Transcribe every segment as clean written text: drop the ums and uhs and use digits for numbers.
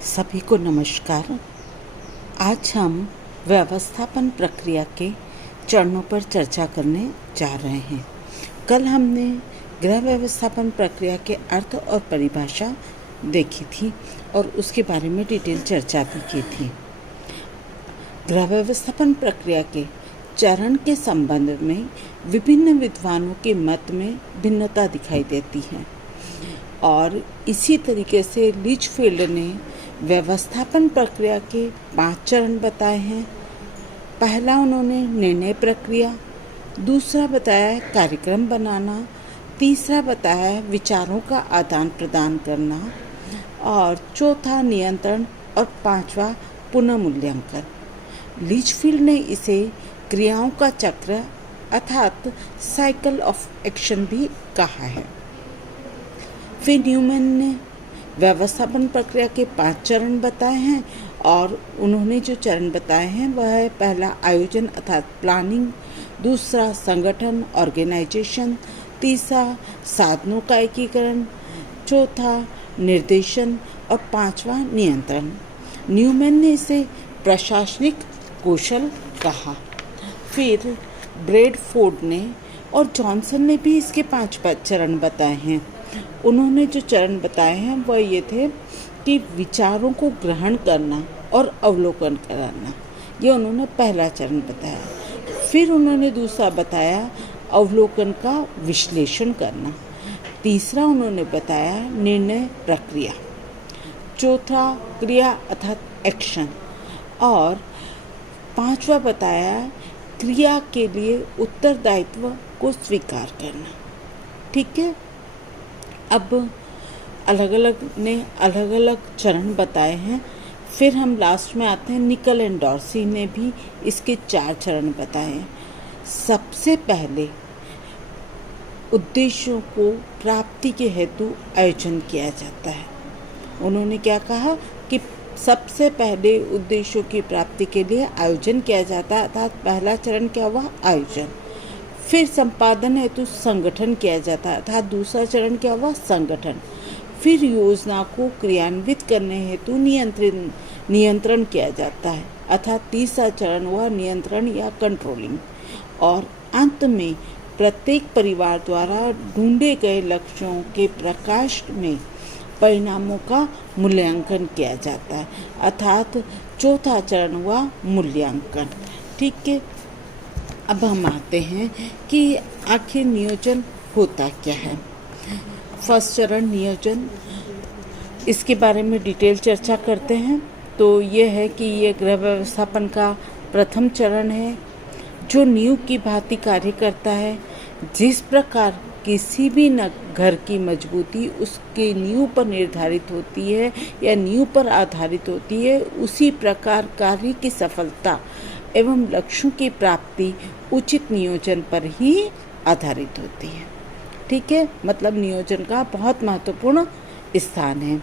सभी को नमस्कार। आज हम व्यवस्थापन प्रक्रिया के चरणों पर चर्चा करने जा रहे हैं। कल हमने गृह व्यवस्थापन प्रक्रिया के अर्थ और परिभाषा देखी थी और उसके बारे में डिटेल चर्चा भी की थी। गृह व्यवस्थापन प्रक्रिया के चरण के संबंध में विभिन्न विद्वानों के मत में भिन्नता दिखाई देती है और इसी तरीके से लिचफील्ड ने व्यवस्थापन प्रक्रिया के 5 चरण बताए हैं। पहला उन्होंने निर्णय प्रक्रिया, दूसरा बताया कार्यक्रम बनाना, तीसरा बताया विचारों का आदान प्रदान करना और चौथा नियंत्रण और पांचवा पुनर्मूल्यांकन। लिचफील्ड ने इसे क्रियाओं का चक्र अर्थात साइकिल ऑफ एक्शन भी कहा है। फिर न्यूमैन ने व्यवस्थापन प्रक्रिया के 5 चरण बताए हैं और उन्होंने जो चरण बताए हैं वह है पहला आयोजन अर्थात प्लानिंग, दूसरा संगठन ऑर्गेनाइजेशन, तीसरा साधनों का एकीकरण, चौथा निर्देशन और पांचवा नियंत्रण। न्यूमैन ने इसे प्रशासनिक कौशल कहा। फिर ब्रैडफोर्ड ने और जॉनसन ने भी इसके 5 चरण बताए हैं। उन्होंने जो चरण बताए हैं वह ये थे कि विचारों को ग्रहण करना और अवलोकन करना, ये उन्होंने पहला चरण बताया। फिर उन्होंने दूसरा बताया अवलोकन का विश्लेषण करना, तीसरा उन्होंने बताया निर्णय प्रक्रिया, चौथा क्रिया अर्थात एक्शन और पांचवा बताया क्रिया के लिए उत्तरदायित्व को स्वीकार करना। ठीक है, अब अलग अलग चरण बताए हैं। फिर हम लास्ट में आते हैं, निकल एंड डॉर्सी ने भी इसके 4 चरण बताए हैं। सबसे पहले उद्देश्यों को प्राप्ति के हेतु आयोजन किया जाता है। उन्होंने क्या कहा कि सबसे पहले उद्देश्यों की प्राप्ति के लिए आयोजन किया जाता है अर्थात पहला चरण क्या हुआ, आयोजन। फिर संपादन हेतु संगठन किया जाता है अर्थात दूसरा चरण क्या हुआ, संगठन। फिर योजना को क्रियान्वित करने हेतु नियंत्रण किया जाता है अर्थात तीसरा चरण हुआ नियंत्रण या कंट्रोलिंग। और अंत में प्रत्येक परिवार द्वारा ढूंढे गए लक्ष्यों के प्रकाश में परिणामों का मूल्यांकन किया जाता है अर्थात चौथा चरण हुआ मूल्यांकन। ठीक है, अब हम आते हैं कि आखिर नियोजन होता क्या है। फर्स्ट चरण नियोजन, इसके बारे में डिटेल चर्चा करते हैं। तो ये है कि ये गृह व्यवस्थापन का प्रथम चरण है जो नींव की भांति कार्य करता है। जिस प्रकार किसी भी घर की मजबूती उसके नींव पर निर्धारित होती है या नींव पर आधारित होती है, उसी प्रकार कार्य की सफलता एवं लक्ष्यों की प्राप्ति उचित नियोजन पर ही आधारित होती है। ठीक है, मतलब नियोजन का बहुत महत्वपूर्ण स्थान है।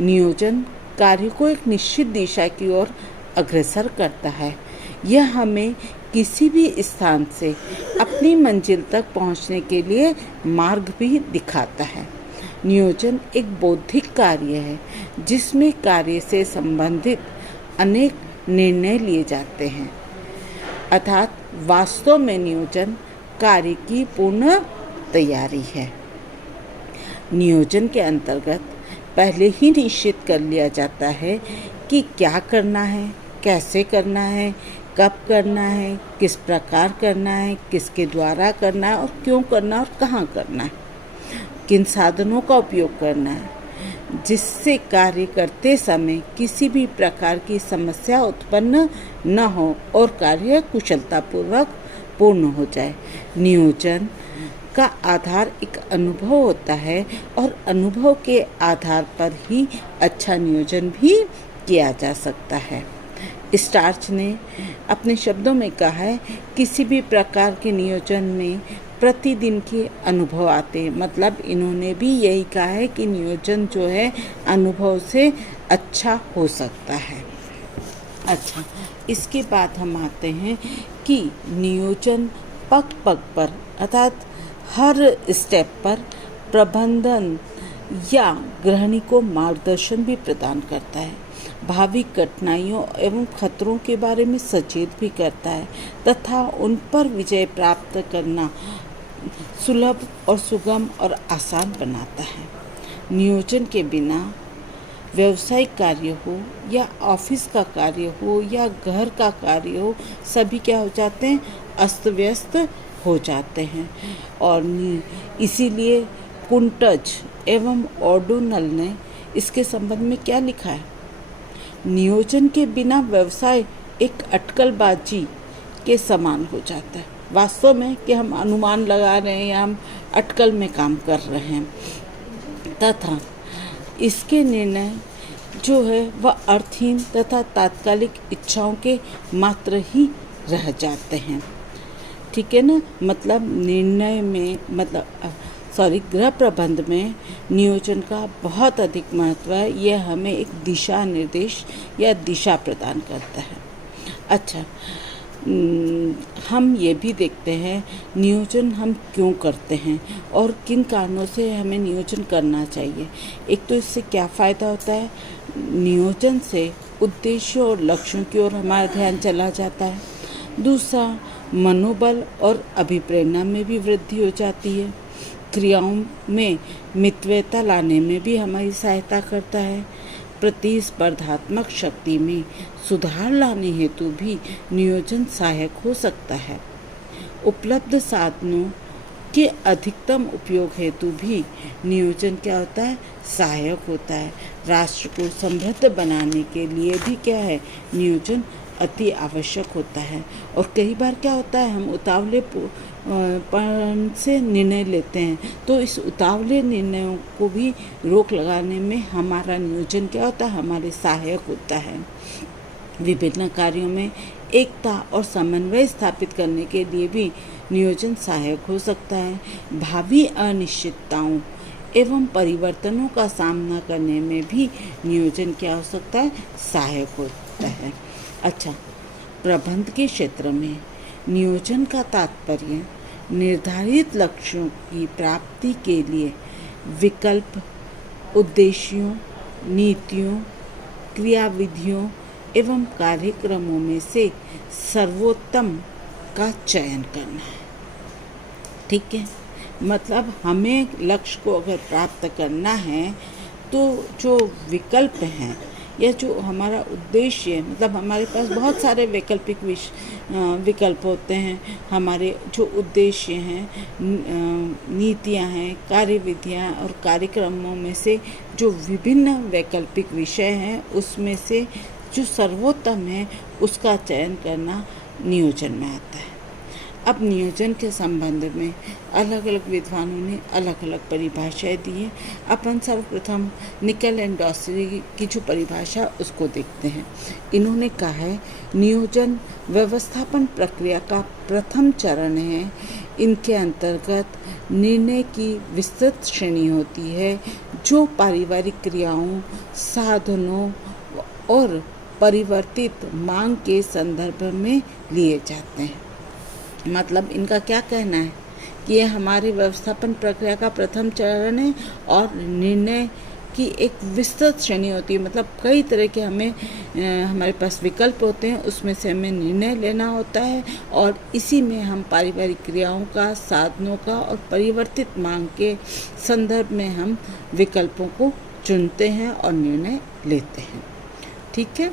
नियोजन कार्य को एक निश्चित दिशा की ओर अग्रसर करता है। यह हमें किसी भी स्थान से अपनी मंजिल तक पहुंचने के लिए मार्ग भी दिखाता है। नियोजन एक बौद्धिक कार्य है जिसमें कार्य से संबंधित अनेक निर्णय लिए जाते हैं अर्थात वास्तव में नियोजन कार्य की पूर्ण तैयारी है। नियोजन के अंतर्गत पहले ही निश्चित कर लिया जाता है कि क्या करना है, कैसे करना है, कब करना है, किस प्रकार करना है, किसके द्वारा करना है और क्यों करना और कहाँ करना है, किन साधनों का उपयोग करना है, जिससे कार्य करते समय किसी भी प्रकार की समस्या उत्पन्न न हो और कार्य कुशलतापूर्वक पूर्ण हो जाए। नियोजन का आधार एक अनुभव होता है और अनुभव के आधार पर ही अच्छा नियोजन भी किया जा सकता है। स्टार्च ने अपने शब्दों में कहा है, किसी भी प्रकार के नियोजन में प्रतिदिन के अनुभव आते हैं। मतलब इन्होंने भी यही कहा है कि नियोजन जो है अनुभव से अच्छा हो सकता है। अच्छा, इसके बाद हम आते हैं कि नियोजन पग पग पर अर्थात हर स्टेप पर प्रबंधन या गृहिणी को मार्गदर्शन भी प्रदान करता है। भावी कठिनाइयों एवं खतरों के बारे में सचेत भी करता है तथा उन पर विजय प्राप्त करना सुलभ और सुगम और आसान बनाता है। नियोजन के बिना व्यावसायिक कार्य हो या ऑफिस का कार्य हो या घर का कार्य हो, सभी क्या हो जाते हैं, अस्त व्यस्त हो जाते हैं। और इसीलिए कुंटज एवं ऑर्डोनल ने इसके संबंध में क्या लिखा है, नियोजन के बिना व्यवसाय एक अटकलबाजी के समान हो जाता है। वास्तव में कि हम अनुमान लगा रहे हैं या हम अटकल में काम कर रहे हैं तथा इसके निर्णय जो है वह अर्थहीन तथा तात्कालिक इच्छाओं के मात्र ही रह जाते हैं। ठीक है ना। मतलब निर्णय में गृह प्रबंध में नियोजन का बहुत अधिक महत्व है। यह हमें एक दिशा निर्देश या दिशा प्रदान करता है। अच्छा, हम ये भी देखते हैं नियोजन हम क्यों करते हैं और किन कारणों से हमें नियोजन करना चाहिए। एक तो इससे क्या फ़ायदा होता है, नियोजन से उद्देश्यों और लक्ष्यों की ओर हमारा ध्यान चला जाता है। दूसरा, मनोबल और अभिप्रेरणा में भी वृद्धि हो जाती है। क्रियाओं में मितव्ययता लाने में भी हमारी सहायता करता है। प्रतिस्पर्धात्मक शक्ति में सुधार लाने हेतु भी नियोजन सहायक हो सकता है। उपलब्ध साधनों के अधिकतम उपयोग हेतु भी नियोजन क्या होता है, सहायक होता है। राष्ट्र को समृद्ध बनाने के लिए भी क्या है, नियोजन अति आवश्यक होता है। और कई बार क्या होता है, हम उतावलेपन से निर्णय लेते हैं, तो इस उतावले निर्णयों को भी रोक लगाने में हमारा नियोजन क्या होता है, हमारे सहायक होता है। विभिन्न कार्यों में एकता और समन्वय स्थापित करने के लिए भी नियोजन सहायक हो सकता है। भावी अनिश्चितताओं एवं परिवर्तनों का सामना करने में भी नियोजन क्या हो सकता है, सहायक होता है। अच्छा, प्रबंध के क्षेत्र में नियोजन का तात्पर्य निर्धारित लक्ष्यों की प्राप्ति के लिए विकल्प, उद्देश्यों, नीतियों, क्रियाविधियों एवं कार्यक्रमों में से सर्वोत्तम का चयन करना है। ठीक है, मतलब हमें लक्ष्य को अगर प्राप्त करना है तो जो विकल्प हैं या जो हमारा उद्देश्य है, मतलब हमारे पास बहुत सारे वैकल्पिक विकल्प होते हैं। हमारे जो उद्देश्य हैं, नीतियां हैं, कार्यविधियां और कार्यक्रमों में से जो विभिन्न वैकल्पिक विषय हैं, उसमें से जो सर्वोत्तम है उसका चयन करना नियोजन में आता है। अब नियोजन के संबंध में अलग अलग विद्वानों ने अलग अलग परिभाषाएं दी हैं। अपन सर्वप्रथम निकल एंड डॉसरी की जो परिभाषा उसको देखते हैं। इन्होंने कहा है, नियोजन व्यवस्थापन प्रक्रिया का प्रथम चरण है। इनके अंतर्गत निर्णय की विस्तृत श्रेणी होती है जो पारिवारिक क्रियाओं, साधनों और परिवर्तित मांग के संदर्भ में लिए जाते हैं। मतलब इनका क्या कहना है कि ये हमारे व्यवस्थापन प्रक्रिया का प्रथम चरण है और निर्णय की एक विस्तृत श्रेणी होती है। मतलब कई तरह के हमारे पास विकल्प होते हैं, उसमें से हमें निर्णय लेना होता है और इसी में हम पारिवारिक क्रियाओं का, साधनों का और परिवर्तित मांग के संदर्भ में हम विकल्पों को चुनते हैं और निर्णय लेते हैं। ठीक है।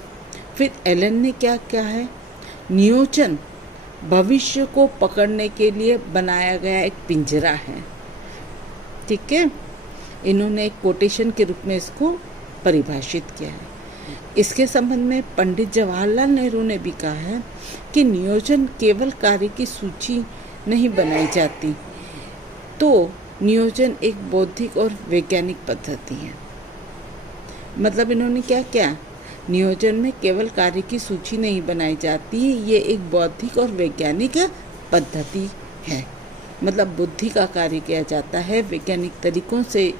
फिर एलन ने क्या कहा है, नियोजन भविष्य को पकड़ने के लिए बनाया गया एक पिंजरा है। ठीक है, इन्होंने एक कोटेशन के रूप में इसको परिभाषित किया है। इसके संबंध में पंडित जवाहरलाल नेहरू ने भी कहा है कि नियोजन केवल कार्य की सूची नहीं बनाई जाती, तो नियोजन एक बौद्धिक और वैज्ञानिक पद्धति है। मतलब इन्होंने क्या किया, नियोजन में केवल कार्य की सूची नहीं बनाई जाती, ये एक बौद्धिक और वैज्ञानिक पद्धति है। मतलब बुद्धि का कार्य किया जाता है, वैज्ञानिक तरीकों से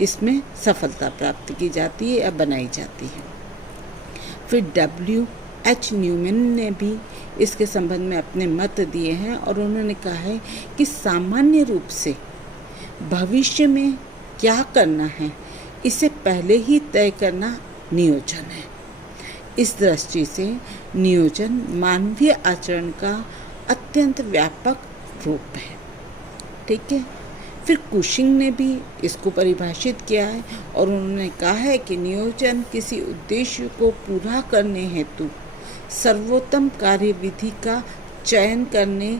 इसमें सफलता प्राप्त की जाती है या बनाई जाती है। फिर W.H. न्यूमैन ने भी इसके संबंध में अपने मत दिए हैं और उन्होंने कहा है कि सामान्य रूप से भविष्य में क्या करना है इसे पहले ही तय करना नियोजन है। इस दृष्टि से नियोजन मानवीय आचरण का अत्यंत व्यापक रूप है। ठीक है। फिर कुशिंग ने भी इसको परिभाषित किया है और उन्होंने कहा है कि नियोजन किसी उद्देश्य को पूरा करने हेतु सर्वोत्तम कार्यविधि का चयन करने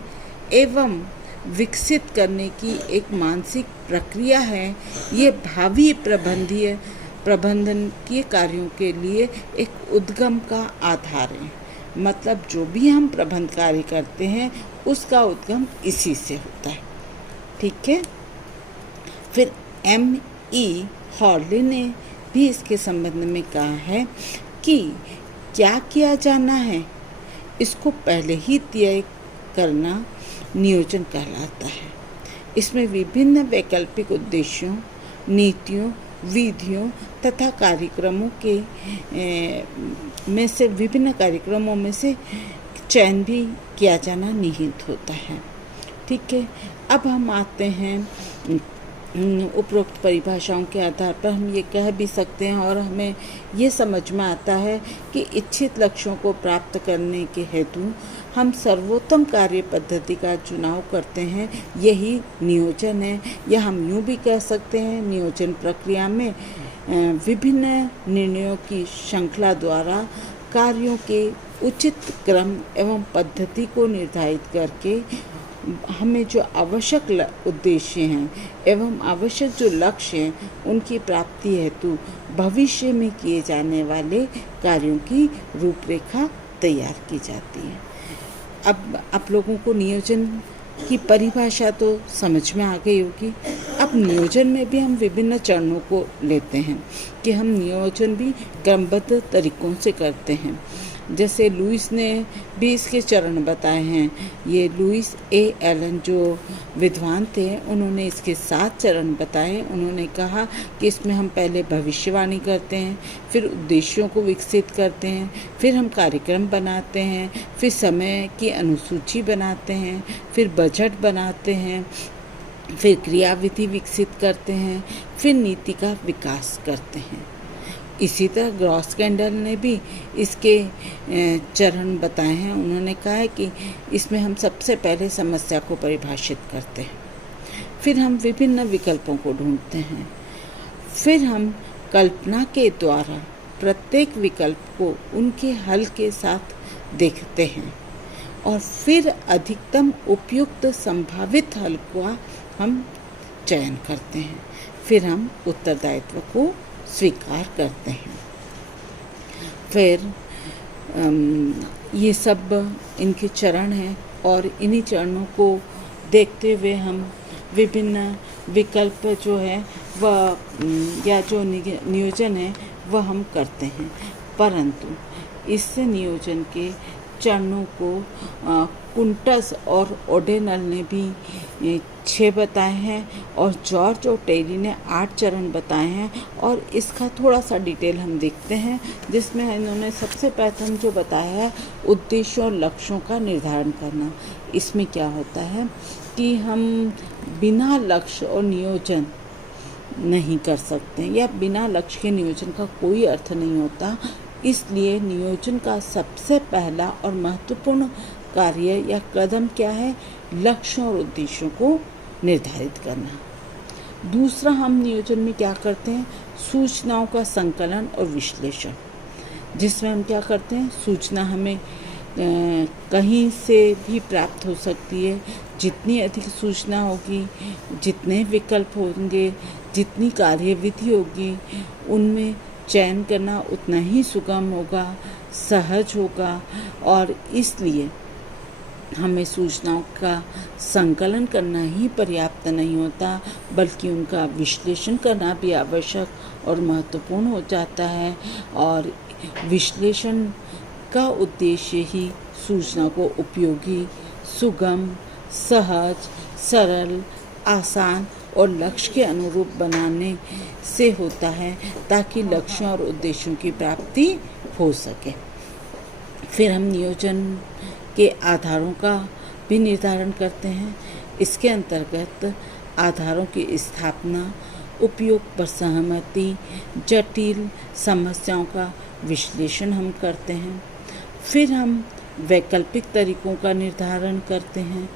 एवं विकसित करने की एक मानसिक प्रक्रिया है। ये भावी प्रबंधकीय कार्यों के लिए एक उद्गम का आधार है। मतलब जो भी हम प्रबंध कार्य करते हैं उसका उद्गम इसी से होता है। ठीक है। फिर M.E. हॉर्ले ने भी इसके संबंध में कहा है कि क्या किया जाना है इसको पहले ही तय करना नियोजन कहलाता है। इसमें विभिन्न वैकल्पिक उद्देश्यों, नीतियों, विधियों तथा कार्यक्रमों के में से विभिन्न कार्यक्रमों में से चयन भी किया जाना निहित होता है। ठीक है। अब हम आते हैं उपरोक्त परिभाषाओं के आधार पर हम ये कह भी सकते हैं और हमें ये समझ में आता है कि इच्छित लक्ष्यों को प्राप्त करने के हेतु हम सर्वोत्तम कार्य पद्धति का चुनाव करते हैं, यही नियोजन है। या हम यूँ भी कह सकते हैं नियोजन प्रक्रिया में विभिन्न निर्णयों की श्रृंखला द्वारा कार्यों के उचित क्रम एवं पद्धति को निर्धारित करके हमें जो आवश्यक उद्देश्य हैं एवं आवश्यक जो लक्ष्य हैं उनकी प्राप्ति हेतु भविष्य में किए जाने वाले कार्यों की रूपरेखा तैयार की जाती है। अब आप लोगों को नियोजन की परिभाषा तो समझ में आ गई होगी। अब नियोजन में भी हम विभिन्न चरणों को लेते हैं कि हम नियोजन भी क्रमबद्ध तरीकों से करते हैं। जैसे लुईस ने भी इसके चरण बताए हैं। ये लुईस ए एलन जो विद्वान थे उन्होंने इसके 7 चरण बताए। उन्होंने कहा कि इसमें हम पहले भविष्यवाणी करते हैं, फिर उद्देश्यों को विकसित करते हैं, फिर हम कार्यक्रम बनाते हैं, फिर समय की अनुसूची बनाते हैं, फिर बजट बनाते हैं, फिर क्रियाविधि विकसित करते हैं, फिर नीति का विकास करते हैं। इसी तरह ग्रॉसकैंडल ने भी इसके चरण बताए हैं। उन्होंने कहा है कि इसमें हम सबसे पहले समस्या को परिभाषित करते हैं, फिर हम विभिन्न विकल्पों को ढूंढते हैं, फिर हम कल्पना के द्वारा प्रत्येक विकल्प को उनके हल के साथ देखते हैं और फिर अधिकतम उपयुक्त संभावित हल का हम चयन करते हैं। फिर हम उत्तरदायित्व को स्वीकार करते हैं। फिर ये सब इनके चरण हैं और इन्हीं चरणों को देखते हुए हम विभिन्न विकल्प जो है वह या जो नियोजन है वह हम करते हैं। परंतु इस नियोजन के चरणों को कुंटस और ओडेनल ने भी 6 बताए हैं और जॉर्ज और टेरी ने 8 चरण बताए हैं। और इसका थोड़ा सा डिटेल हम देखते हैं, जिसमें इन्होंने सबसे प्रथम जो बताया है उद्देश्यों और लक्ष्यों का निर्धारण करना। इसमें क्या होता है कि हम बिना लक्ष्य और नियोजन नहीं कर सकते या बिना लक्ष्य के नियोजन का कोई अर्थ नहीं होता। इसलिए नियोजन का सबसे पहला और महत्वपूर्ण कार्य या कदम क्या है? लक्ष्यों और उद्देश्यों को निर्धारित करना। दूसरा, हम नियोजन में क्या करते हैं? सूचनाओं का संकलन और विश्लेषण, जिसमें हम क्या करते हैं? सूचना हमें कहीं से भी प्राप्त हो सकती है। जितनी अधिक सूचना होगी, जितने विकल्प होंगे, जितनी कार्यविधि होगी, उनमें चयन करना उतना ही सुगम होगा, सहज होगा। और इसलिए हमें सूचनाओं का संकलन करना ही पर्याप्त नहीं होता, बल्कि उनका विश्लेषण करना भी आवश्यक और महत्वपूर्ण हो जाता है। और विश्लेषण का उद्देश्य ही सूचना को उपयोगी, सुगम, सहज, सरल, आसान और लक्ष्य के अनुरूप बनाने से होता है, ताकि लक्ष्यों और उद्देश्यों की प्राप्ति हो सके। फिर हम नियोजन के आधारों का भी निर्धारण करते हैं। इसके अंतर्गत आधारों की स्थापना, उपयोग पर सहमति, जटिल समस्याओं का विश्लेषण हम करते हैं। फिर हम वैकल्पिक तरीकों का निर्धारण करते हैं।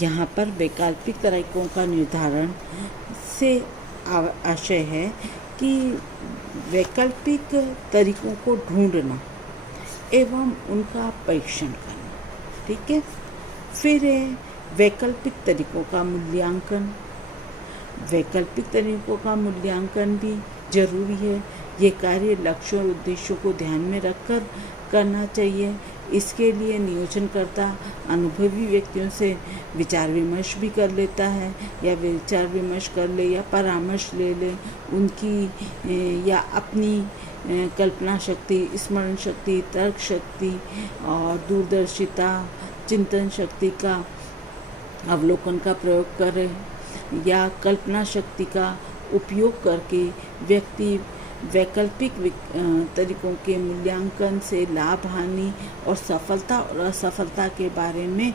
यहाँ पर वैकल्पिक तरीकों का निर्धारण से आशय है कि वैकल्पिक तरीकों को ढूंढना एवं उनका परीक्षण करना। ठीक है। फिर है वैकल्पिक तरीकों का मूल्यांकन। वैकल्पिक तरीकों का मूल्यांकन भी जरूरी है। ये कार्य लक्ष्यों और उद्देश्यों को ध्यान में रखकर करना चाहिए। इसके लिए नियोजनकर्ता अनुभवी व्यक्तियों से विचार विमर्श भी कर लेता है, या विचार विमर्श कर ले या परामर्श ले ले उनकी, या अपनी कल्पना शक्ति, स्मरण शक्ति, तर्क शक्ति और दूरदर्शिता, चिंतन शक्ति का अवलोकन का प्रयोग करे, या कल्पना शक्ति का उपयोग करके व्यक्ति वैकल्पिक तरीकों के मूल्यांकन से लाभ हानि और सफलता और असफलता के बारे में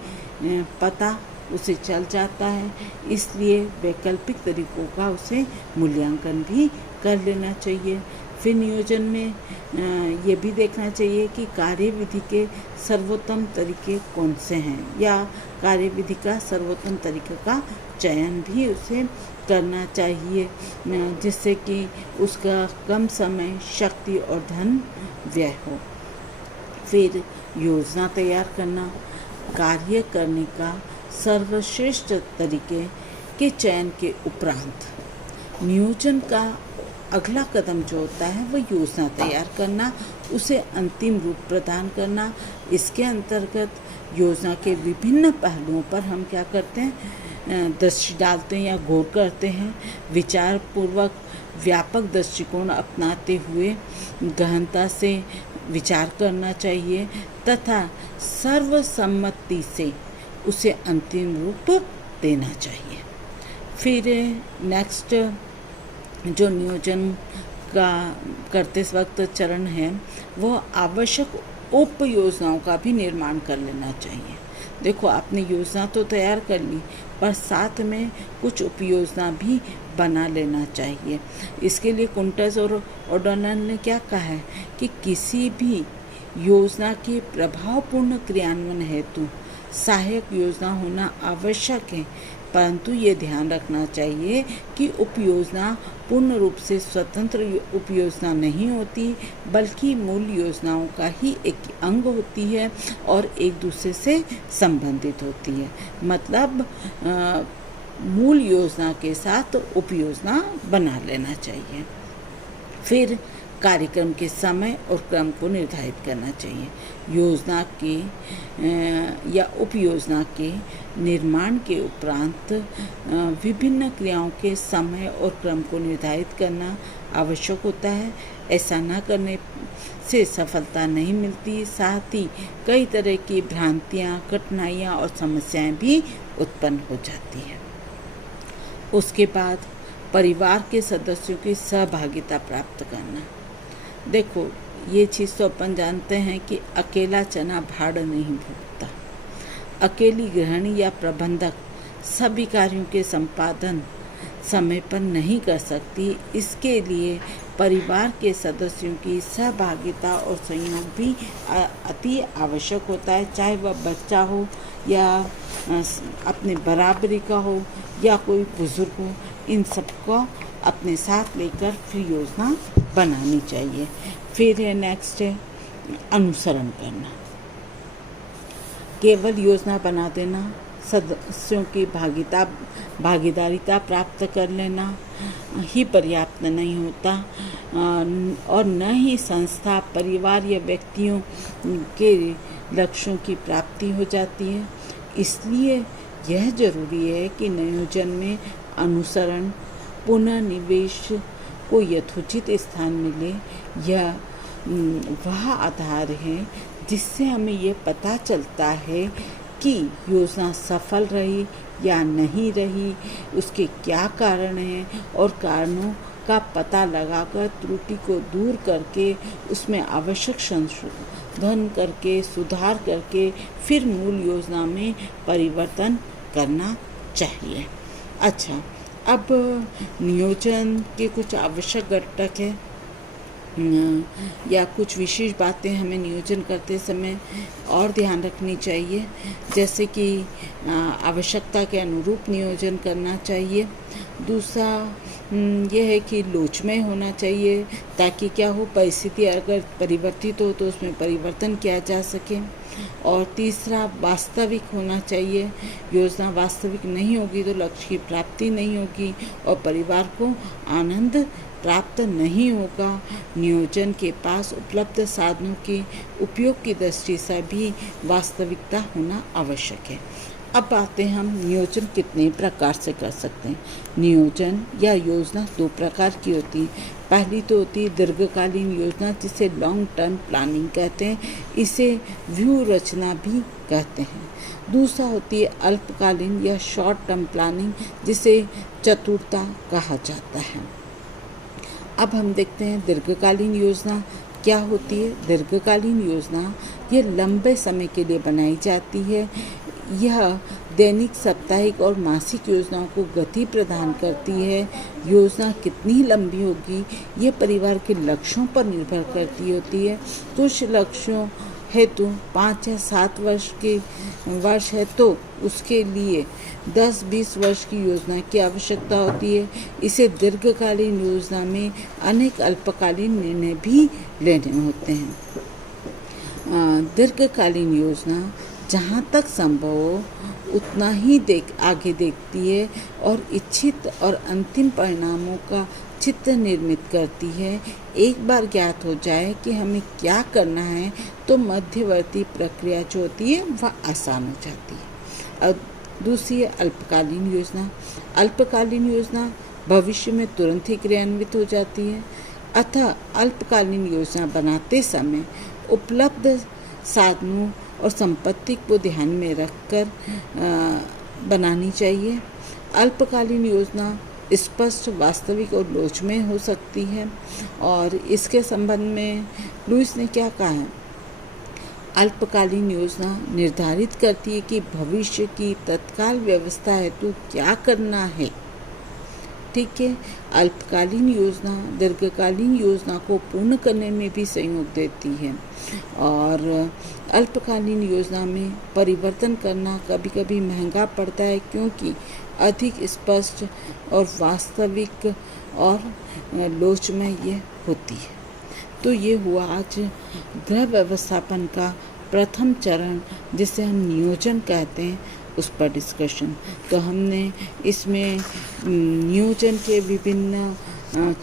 पता उसे चल जाता है। इसलिए वैकल्पिक तरीकों का उसे मूल्यांकन भी कर लेना चाहिए। फिर नियोजन में ये भी देखना चाहिए कि कार्यविधि के सर्वोत्तम तरीके कौन से हैं, या कार्यविधि का सर्वोत्तम तरीके का चयन भी उसे करना चाहिए, जिससे कि उसका कम समय, शक्ति और धन व्यय हो। फिर योजना तैयार करना। कार्य करने का सर्वश्रेष्ठ तरीके के चयन के उपरांत नियोजन का अगला कदम जो होता है वह योजना तैयार करना, उसे अंतिम रूप प्रदान करना। इसके अंतर्गत योजना के विभिन्न पहलुओं पर हम क्या करते हैं, दृष्टि डालते हैं या गौर करते हैं। विचार पूर्वक व्यापक दृष्टिकोण अपनाते हुए गहनता से विचार करना चाहिए तथा सर्वसम्मति से उसे अंतिम रूप देना चाहिए। फिर नेक्स्ट जो नियोजन का करते वक्त चरण है वो आवश्यक उप योजनाओं का भी निर्माण कर लेना चाहिए। देखो, आपने योजना तो तैयार कर ली, पर साथ में कुछ उप योजना भी बना लेना चाहिए। इसके लिए कुंटज और ओडोनल ने क्या कहा है कि किसी भी योजना के प्रभावपूर्ण क्रियान्वयन हेतु सहायक योजना होना आवश्यक है, परंतु ये ध्यान रखना चाहिए कि उपयोजना पूर्ण रूप से स्वतंत्र उपयोजना नहीं होती, बल्कि मूल योजनाओं का ही एक अंग होती है और एक दूसरे से संबंधित होती है। मतलब मूल योजना के साथ उपयोजना बना लेना चाहिए। फिर कार्यक्रम के समय और क्रम को निर्धारित करना चाहिए। योजना के या उपयोजना के निर्माण के उपरांत विभिन्न क्रियाओं के समय और क्रम को निर्धारित करना आवश्यक होता है। ऐसा न करने से सफलता नहीं मिलती, साथ ही कई तरह की भ्रांतियाँ, कठिनाइयाँ और समस्याएं भी उत्पन्न हो जाती हैं। उसके बाद परिवार के सदस्यों की सहभागिता प्राप्त करना। देखो, ये चीज़ तो अपन जानते हैं कि अकेला चना भाड़ नहीं भूनता। अकेली गृहिणी या प्रबंधक सभी कार्यों के संपादन समय पर नहीं कर सकती। इसके लिए परिवार के सदस्यों की सहभागिता और सहयोग भी अति आवश्यक होता है, चाहे वह बच्चा हो या अपने बराबरी का हो या कोई बुजुर्ग हो। इन सबको अपने साथ लेकर फिर योजना बनानी चाहिए। फिर है नेक्स्ट है अनुसरण करना। केवल योजना बना देना, सदस्यों की भागीदारिता प्राप्त कर लेना ही पर्याप्त नहीं होता, और न ही संस्था, परिवार या व्यक्तियों के लक्ष्यों की प्राप्ति हो जाती है। इसलिए यह जरूरी है कि नियोजन में अनुसरण, पुनर्निवेश को यथोचित स्थान मिले। यह वह आधार है जिससे हमें ये पता चलता है कि योजना सफल रही या नहीं रही, उसके क्या कारण हैं, और कारणों का पता लगाकर त्रुटि को दूर करके उसमें आवश्यक संशोधन करके, सुधार करके फिर मूल योजना में परिवर्तन करना चाहिए। अच्छा, अब नियोजन के कुछ आवश्यक घटक है। या कुछ विशेष बातें हमें नियोजन करते समय और ध्यान रखनी चाहिए, जैसे कि आवश्यकता के अनुरूप नियोजन करना चाहिए। दूसरा यह है कि लोचमय होना चाहिए, ताकि क्या हो, परिस्थिति अगर परिवर्तित हो तो उसमें परिवर्तन किया जा सके। और तीसरा वास्तविक होना चाहिए, योजना वास्तविक नहीं होगी तो लक्ष्य की प्राप्ति नहीं होगी और परिवार को आनंद प्राप्त नहीं होगा। नियोजन के पास उपलब्ध साधनों के उपयोग की दृष्टि से भी वास्तविकता होना आवश्यक है। अब आते हैं हम नियोजन कितने प्रकार से कर सकते हैं। नियोजन या योजना दो प्रकार की होती है। पहली तो होती है दीर्घकालीन योजना, जिसे लॉन्ग टर्म प्लानिंग कहते हैं, इसे व्यूह रचना भी कहते हैं। दूसरा होती है अल्पकालीन या शॉर्ट टर्म प्लानिंग, जिसे चतुरता कहा जाता है। अब हम देखते हैं दीर्घकालीन योजना क्या होती है। दीर्घकालीन योजना ये लंबे समय के लिए बनाई जाती है। यह दैनिक, साप्ताहिक और मासिक योजनाओं को गति प्रदान करती है। योजना कितनी लंबी होगी ये परिवार के लक्ष्यों पर निर्भर करती होती है। कुछ लक्ष्यों हेतु 5 या 7 वर्ष है तो उसके लिए 10-20 वर्ष की योजना की आवश्यकता होती है। इसे दीर्घकालीन योजना में अनेक अल्पकालीन निर्णय भी लेने होते हैं। दीर्घकालीन योजना जहाँ तक संभव हो उतना ही आगे देखती है और इच्छित और अंतिम परिणामों का चित्र निर्मित करती है। एक बार ज्ञात हो जाए कि हमें क्या करना है तो मध्यवर्ती प्रक्रिया जो होती है वह आसान हो जाती है। और दूसरी है अल्पकालीन योजना। अल्पकालीन योजना भविष्य में तुरंत ही क्रियान्वित हो जाती है। अतः अल्पकालीन योजना बनाते समय उपलब्ध साधनों और संपत्ति को ध्यान में रखकर बनानी चाहिए। अल्पकालीन योजना स्पष्ट, वास्तविक और लोचमय हो सकती है। और इसके संबंध में लुईस ने क्या कहा है, अल्पकालीन योजना निर्धारित करती है कि भविष्य की तत्काल व्यवस्था हेतु क्या करना है। ठीक है, अल्पकालीन योजना दीर्घकालीन योजना को पूर्ण करने में भी सहयोग देती है। और अल्पकालीन योजना में परिवर्तन करना कभी कभी महंगा पड़ता है, क्योंकि अधिक स्पष्ट और वास्तविक और लोचमय ये होती है। तो ये हुआ आज गृह व्यवस्थापन का प्रथम चरण, जिसे हम नियोजन कहते हैं, उस पर डिस्कशन। तो हमने इसमें नियोजन के विभिन्न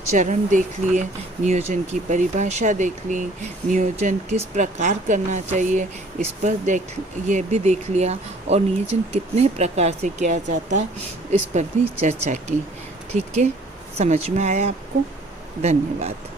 चरण देख लिए, नियोजन की परिभाषा देख ली, नियोजन किस प्रकार करना चाहिए इस पर ये भी देख लिया, और नियोजन कितने प्रकार से किया जाता है इस पर भी चर्चा की। ठीक है, समझ में आया आपको? धन्यवाद।